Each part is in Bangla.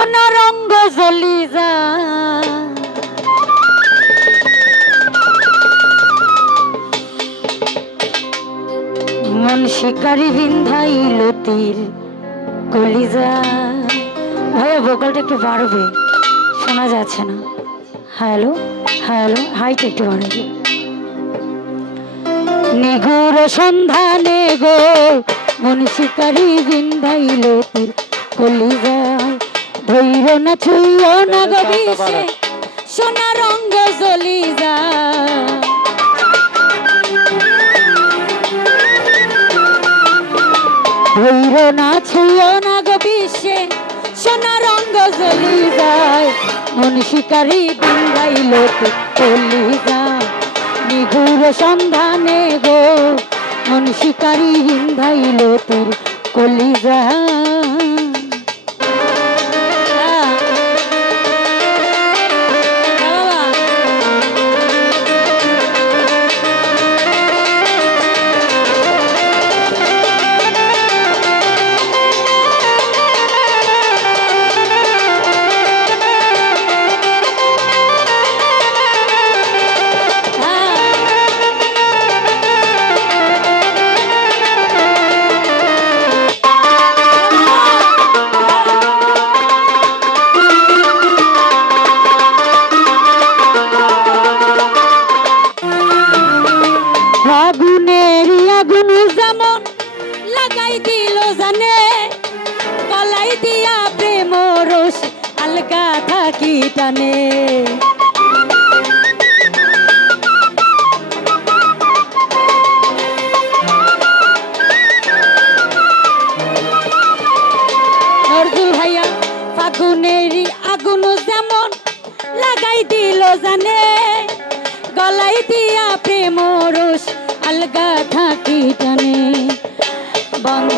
সোনা রঙ্গ জ্বলি যা। মন শিকারি বিন্ধাইল তীর কলিজা। ভাইয়া ভোকালটা একটু বাড়বে, শোনা যাচ্ছে না। হ্যালো হ্যালো হাইট একটু বাড়বে। নিগুর সন্ধানে গো মন শিকারি বিন্ধাইল তীর কলিজায় ধৈর না ছুইও না গো বিষে সোনা রঙ্গ জ্বলি যায় ধৈর না ছুঁয়ো না গো বিশ্বে সোনা রঙ্গ জ্বলি যায় মন শিকারি বিন্দাইল চলি যায় নিগুর সন্ধানে গো মন শিকারি বিন্দাইল তোর কলি যায় লাগাই দিল জানে, কলাই দিয়া প্রেম রস আলগা থাকি টানে। লাগাই জানে, গলাই দিয়া প্রেম রস আলগা থাকি টানে।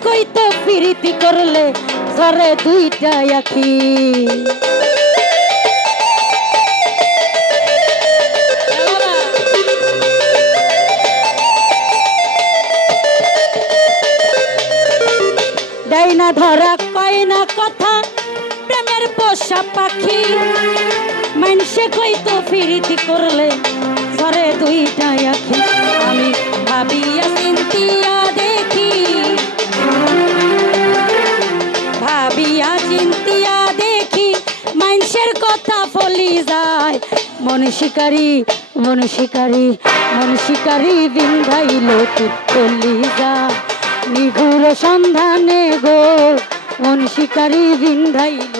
মাইনসে কই তো ফিরিতি করলে ধরে দুইটা দেয় না ধরা, কয় না কথা, প্রেমের পোষা পাখি। মানুষে কই তো ফিরিতি করলে ধরে দুইটা আখি। আমি ভাবিয়া চিন্তিয়া যায়, মন শিকারি মন শিকারি মন শিকারি দিন বিন্ধাইল চলি যায় নিগুর সন্ধানে গো, মন শিকারি বিন্ধাইল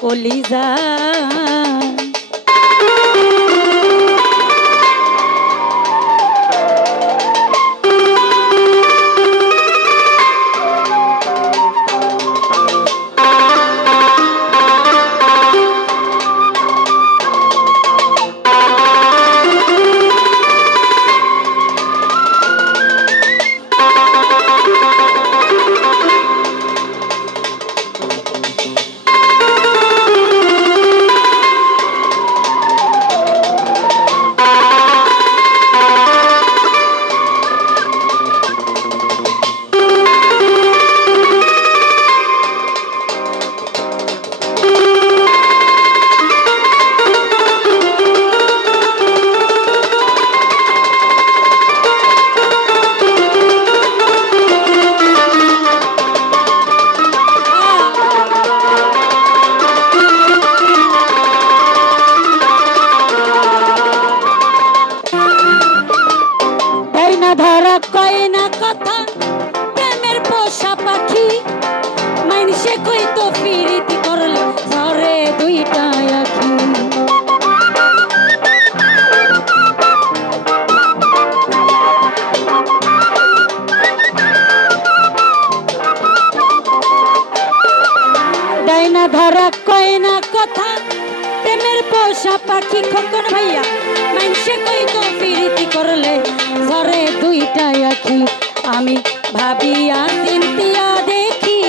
কলি আমি ভাবিয়া চিন্তিয়া দেখি।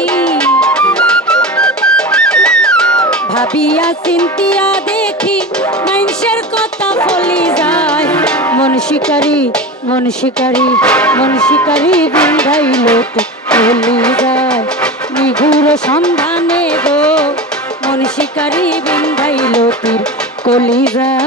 ভাবিয়া চিন্তিয়া দেখি, মানুষের কথা বলি যায়। মন শিকারি মন শিকারি মন শিকারি বিন্ধাইল চলি যায়। নিঘুর সন্ধানে গো, মন শিকারি বিন্ধাইল তীর কলি যায়।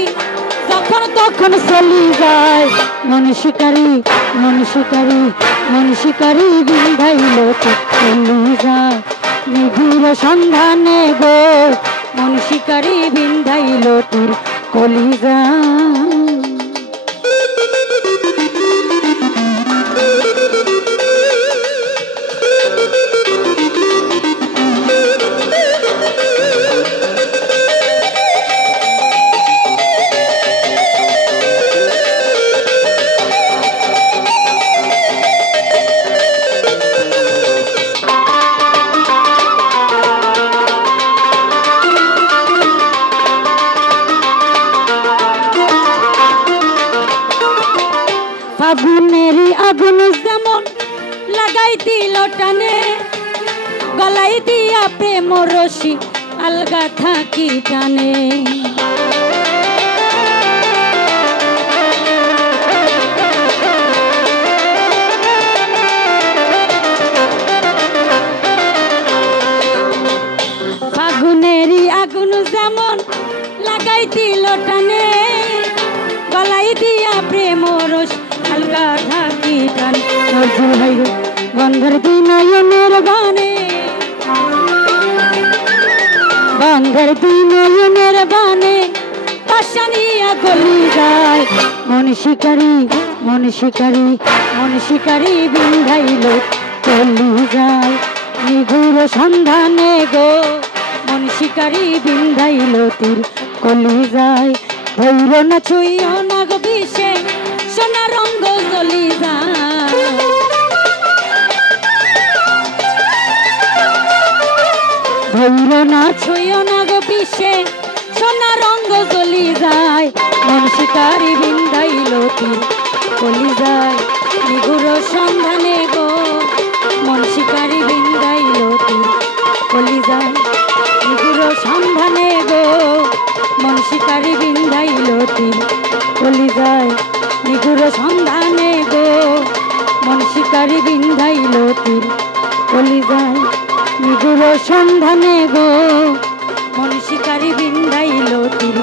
তখন চলি যায়? মন শিকারি মন শিকারি মন শিকারি বিন্ধাইল চলি যায়? নিধির সন্ধানে গো মন শিকারি বিন্ধাইল তোর কলি যায় লাগাই দিল টানে, গলাই দিয়া প্রেম রশি আলগা থাকি টানে। ফাগুনেরই আগুন যেমন লাগাই দিল টানে, গলাই দিয়া প্রেম রস হালকা থাকি টান। নজরুল ভাই গন্ধর দিনয়নের বানে গন্ধর দিনয়নের বানে পাশানিয়া গলি যায়। মন শিকারি মন শিকারি মন শিকারি বিন্ধাইল চলি যায়। নিগুর সন্ধানে গো, মন শিকারি বিন্ধাইল তীর কলি যায়। ভৈর না ছুইও না গো বিষে সোনা রঙ্গ চলি যায়। ভৈর না ছুইও না গো বিষে সোনা রঙ্গ চলি যায়, মন শিকারি বিন্ধাইল তীর কলি যায়। নিগুর সন্ধানে গো, মন শিকারি বিন্দাইল তীর কলি যায়। নিগুর সন্ধানে গো, মন শিকারি বিন্দাইল তীর কলি যায়। নিগুর সন্ধানে গো, মন শিকারি বিন্ধাইল তীর কলি যায়। নিগুড় সন্ধানে গো। মন শিকারী বিন্দাইল তীর